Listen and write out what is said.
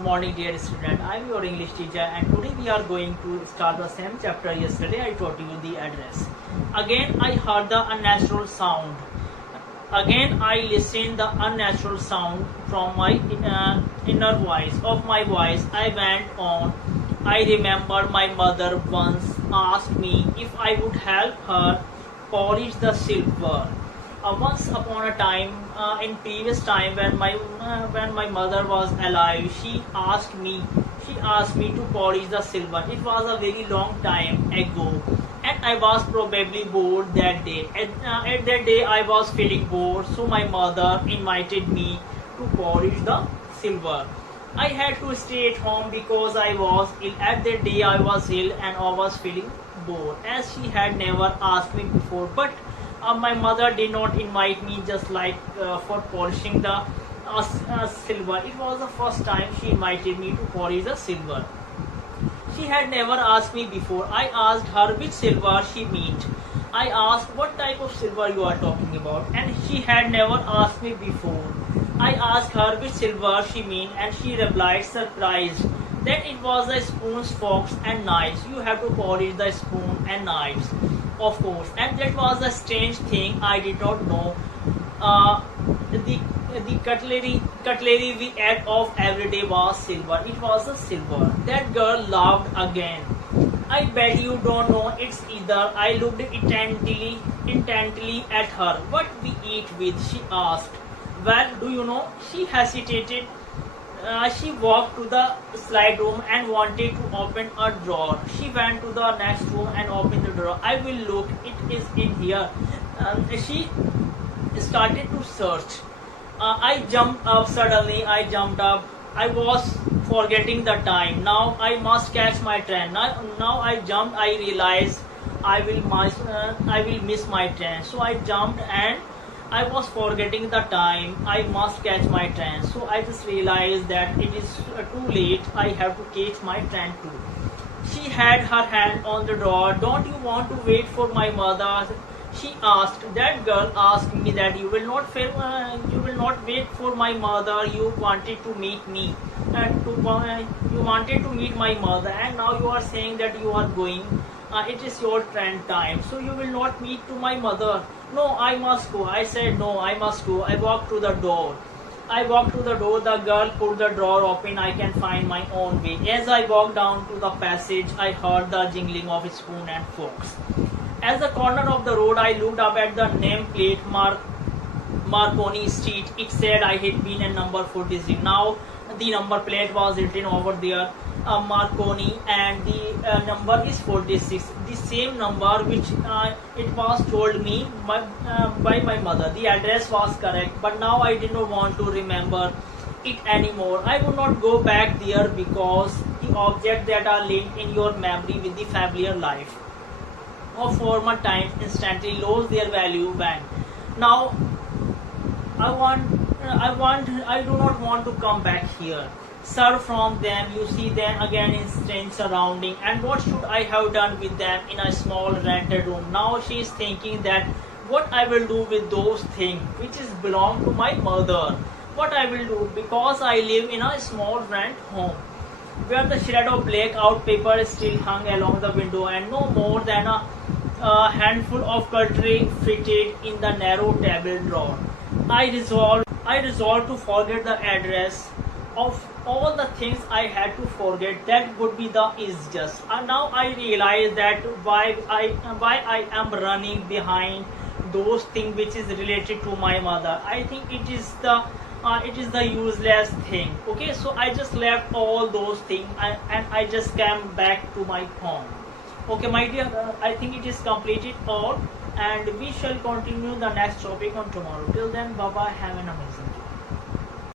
Good morning dear student, I am your English teacher and today we are going to start the same chapter. Yesterday I taught you the address. Again I heard the unnatural sound. Again I listened the unnatural sound from my inner voice of my voice. I went on. I remember my mother once asked me if I would help her polish the silver. Once upon a time, in previous time when my mother was alive, she asked me to polish the silver. It was a very long time ago, and I was probably bored that day. At that day, I was feeling bored, so my mother invited me to polish the silver. I had to stay at home because I was ill. At that day, I was ill and I was feeling bored, as she had never asked me before. But my mother did not invite me just like for polishing the silver. It was the first time she invited me to polish the silver. She had never asked me before. I asked her which silver she meant. I asked what type of silver you are talking about, and she had never asked me before. I asked her which silver she meant, and she replied, surprised, that it was the spoons, forks, and knives. You have to polish the spoon and knives, of course. And that was a strange thing. I did not know. The cutlery we ate of every day was silver. It was a silver. That girl laughed again. I bet you don't know it's either. I looked intently at her. What we eat with? She asked. Well, do you know? She hesitated. She walked to the slide room and wanted to open a drawer. She went to the next room and opened the drawer. I will look. It is in here. She started to search. I jumped up suddenly. I jumped up. I was forgetting the time. Now I must catch my train. Now I jumped. I realized I will miss my train. So I jumped and I was forgetting the time. I must catch my train. So I just realized that it is too late. I have to catch my train too. She had her hand on the door. Don't you want to wait for my mother? She asked. That girl asked me that you will not wait for my mother. You wanted to meet me, and you wanted to meet my mother, and now you are saying that you are going. It is your train time, so you will not meet to my mother. No, I must go. I said no, I must go. I walked to the door. The girl pulled the door open. I can find my own way. As I walked down to the passage, I heard the jingling of spoon and forks. At the corner of the road, I looked up at the nameplate Marconi Street. It said I had been in number 46. Now the number plate was written over there, Marconi, and the number is 46. The same number which it was told me by my mother. The address was correct, but now I did not want to remember it anymore. I would not go back there because the objects that are linked in your memory with the familiar life of former times instantly lose their value when. Now I do not want to come back here. Sir, from them you see them again in strange surrounding, and what should I have done with them in a small rented room? Now she is thinking that what I will do with those things which is belong to my mother. What I will do, because I live in a small rent home where the shred of blackout paper still hung along the window, and no more than a handful of cutlery fitted in the narrow table drawer. I resolved to forget the address of all the things I had to forget. That would be the easiest. And now I realize that why I am running behind those things which is related to my mother. I think it is the useless thing. Okay, so I just left all those things and I just came back to my home. Okay, my dear, I think it is completed all, and we shall continue the next topic on tomorrow. Till then, bye bye. Have an amazing day.